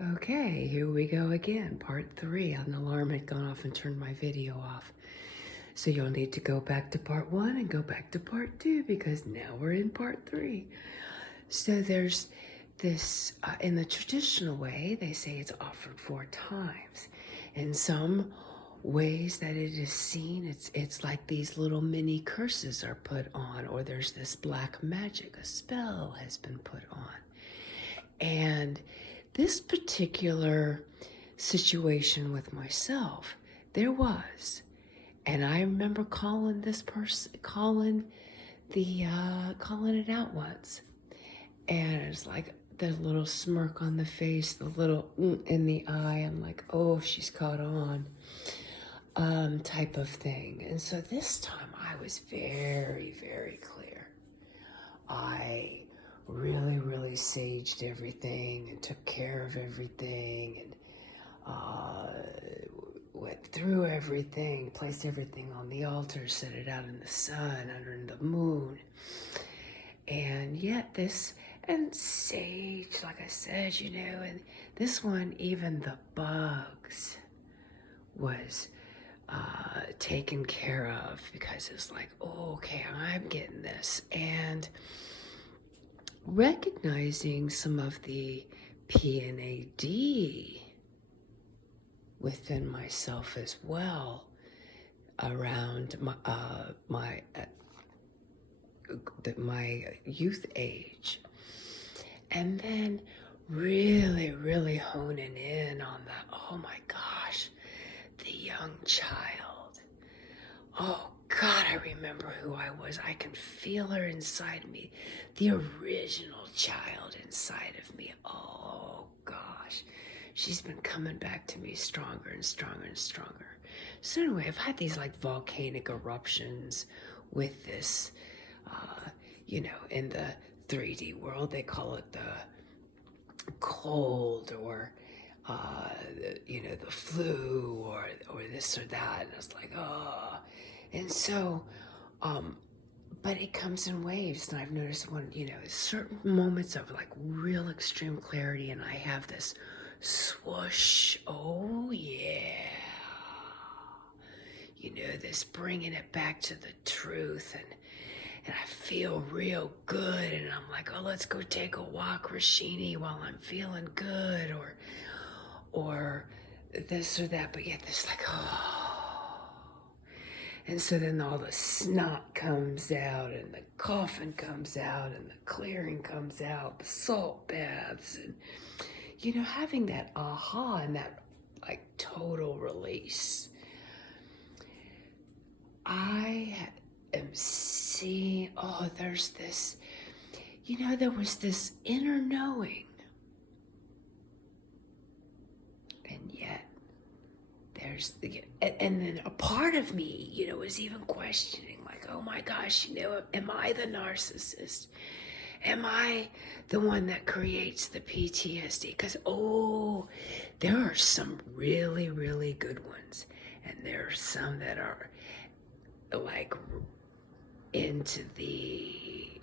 Okay, here we go again, part 3. An alarm had gone off and turned my video off. So you'll need to go back to part 1 and go back to part 2 because now we're in part 3. So there's this, in the traditional way, they say it's offered 4 times. In some ways that it is seen, it's like these little mini curses are put on, or there's this black magic, a spell has been put on. And this particular situation with myself, there was, and I remember calling this person, calling it out once, and it's like the little smirk on the face, the little in the eye. I'm like, oh, she's caught on, type of thing. And so this time I was very, very clear. I really saged everything and took care of everything and went through everything, placed everything on the altar, set it out in the sun, under the moon. And yet this, and sage, like I said, and this one, even the bugs was taken care of because it's like, oh, okay, I'm getting this. And recognizing some of the PNAD within myself as well around my youth age, and then really honing in on the, oh my gosh, the young child. Oh God, I remember who I was. I can feel her inside me. The original child inside of me. Oh gosh. She's been coming back to me stronger and stronger and stronger. So anyway, I've had these like volcanic eruptions with this, in the 3D world, they call it the cold, or the flu, or this or that. And it's like, oh. And so, but it comes in waves, and I've noticed when, certain moments of like real extreme clarity, and I have this swoosh, oh yeah, this bringing it back to the truth, and I feel real good, and I'm like, oh, let's go take a walk, Rashini, while I'm feeling good, or this or that, but yet there's like, oh. And so then all the snot comes out, and the coughing comes out, and the clearing comes out, the salt baths, and, having that aha and that like total release. I am seeing, there's this, there was this inner knowing. And yet, there's and then a part of me, was even questioning, like, oh my gosh, am I the narcissist? Am I the one that creates the PTSD? Because, there are some really good ones. And there are some that are like into the,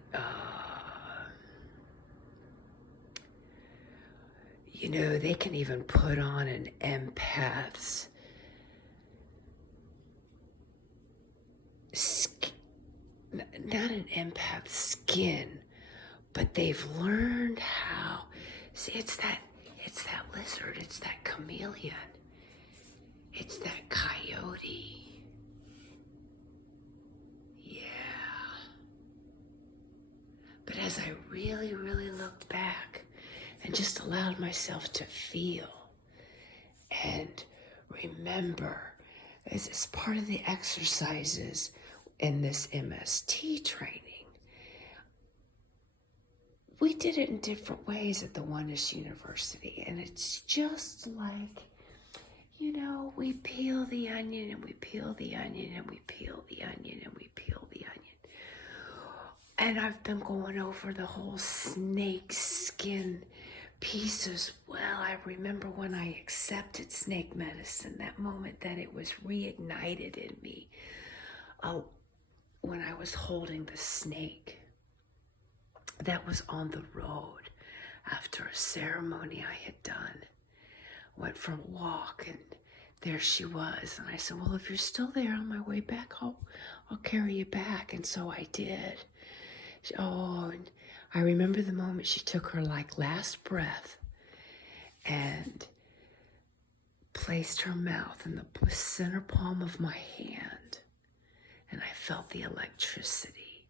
they can even put on an empath's not an empath's skin, but they've learned how. See, it's that lizard, it's that chameleon, it's that coyote. Yeah. But as I really looked back and just allowed myself to feel and remember, as part of the exercises in this MST training, we did it in different ways at the Oneness University, and it's just like, we peel the onion, and we peel the onion, and we peel the onion, and we peel the onion. And I've been going over the whole snake skin piece as well. I remember when I accepted snake medicine, that moment that it was reignited in me, when I was holding the snake that was on the road after a ceremony I had done. went for a walk, and there she was. And I said, well, if you're still there on my way back, I'll carry you back. And so I did. And I remember the moment she took her last breath and placed her mouth in the center palm of my hand. And I felt the electricity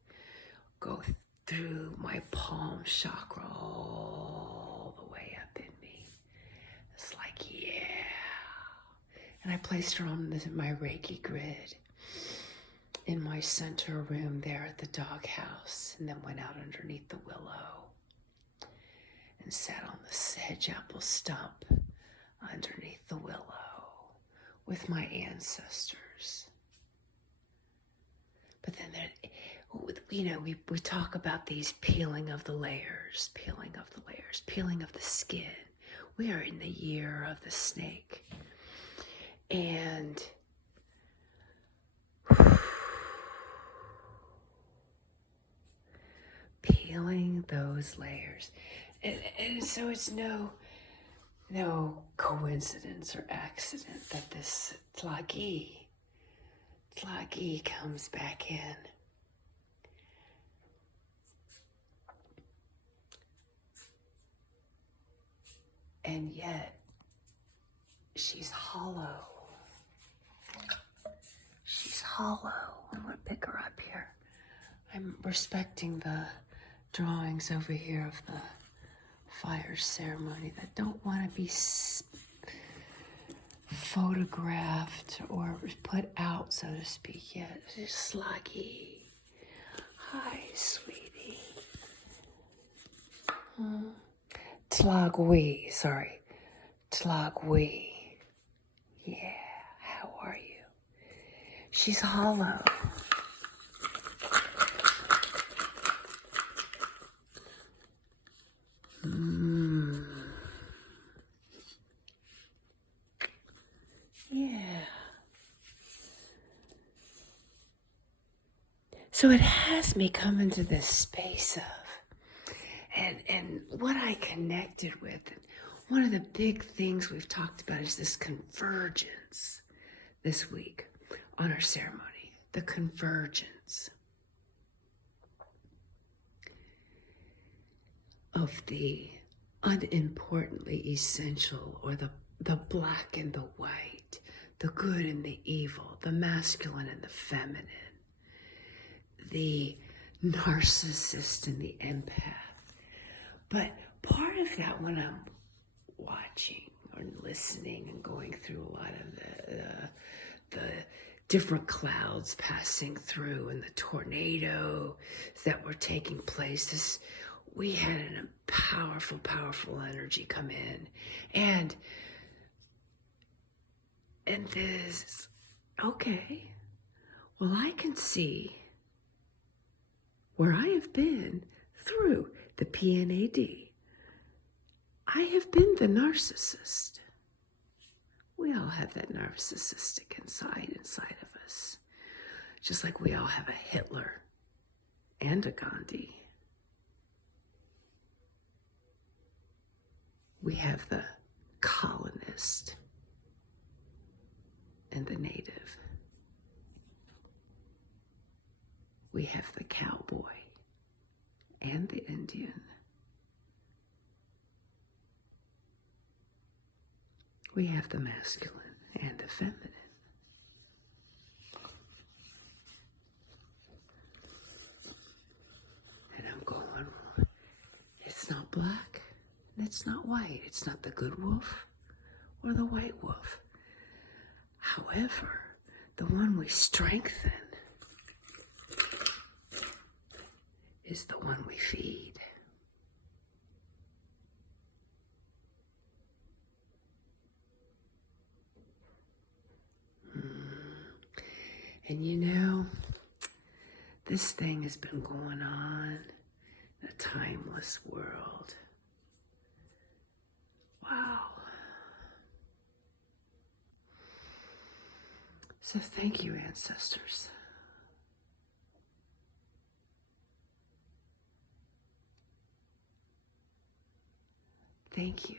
go through my palm chakra all the way up in me. It's like, yeah. And I placed her on my Reiki grid in my center room there at the doghouse, and then went out underneath the willow and sat on the sedge apple stump underneath the willow with my ancestors. But then we talk about these peeling of the layers, peeling of the skin. We are in the year of the snake. And peeling those layers. And so it's no coincidence or accident that this Tlagi comes back in. And yet, she's hollow. She's hollow. I'm going to pick her up here. I'm respecting the drawings over here of the fire ceremony that don't want to be photographed or put out, so to speak, yet. It's Sluggy. Hi, sweetie. Tlagui, sorry. Tlagui. Yeah, how are you? She's hollow. Yeah. So it has me come into this space of, and what I connected with, one of the big things we've talked about is this convergence this week on our ceremony, the convergence of the unimportantly essential, or the black and the white, the good and the evil, the masculine and the feminine, the narcissist and the empath. But part of that, when I'm watching or listening and going through a lot of the different clouds passing through and the tornadoes that were taking place, we had a powerful energy come in. And this, okay, well, I can see where I have been through the PNAD. I have been the narcissist. We all have that narcissistic inside of us. Just like we all have a Hitler and a Gandhi. We have the colonist and the native. We have the cowboy and the Indian. We have the masculine and the feminine. And I'm going, it's not black and it's not white. It's not the good wolf or the white wolf. However, the one we strengthen is the one we feed. And this thing has been going on in a timeless world. Wow. So thank you, ancestors. Thank you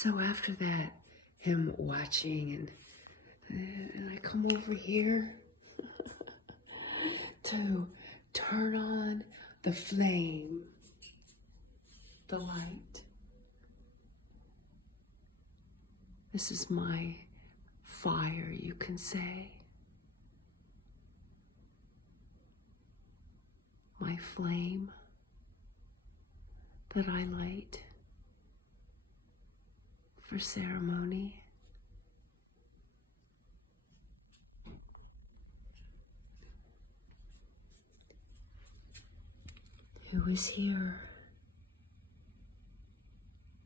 So after that, him watching, and I come over here to turn on the flame, the light. This is my fire, you can say. My flame that I light for ceremony. Who is here?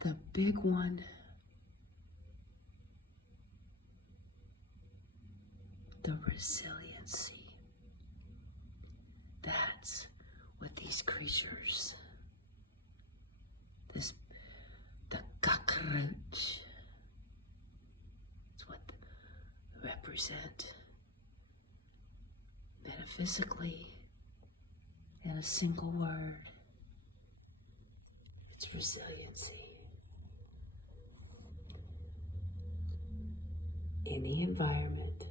The big one. The resiliency. That's what these creatures, the cockroach, it's what they represent metaphysically in a single word. It's resiliency. Any environment,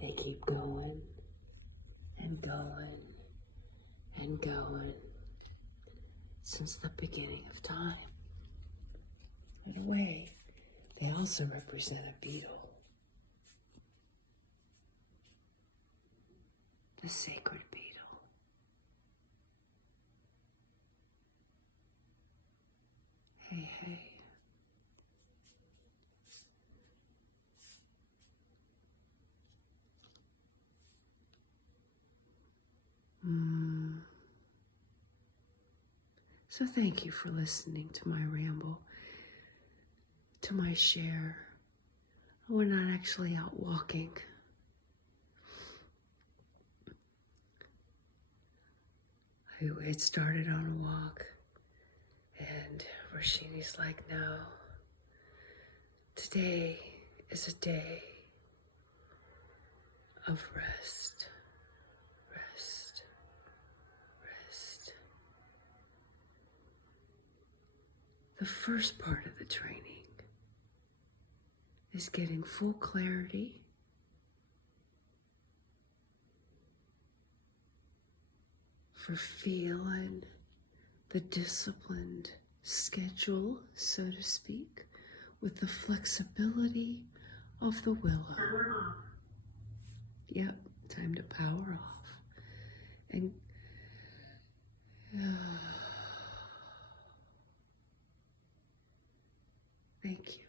they keep going and going and going since the beginning of time. In a way, they also represent a beetle, the sacred beetle. Hey, hey. So thank you for listening to my ramble, to my share. We're not actually out walking. We had started on a walk, and Rashini's like, no, today is a day of rest, rest, rest. The first part of the training is getting full clarity for feeling the disciplined schedule, so to speak, with the flexibility of the willow. Yep, time to power off. And thank you.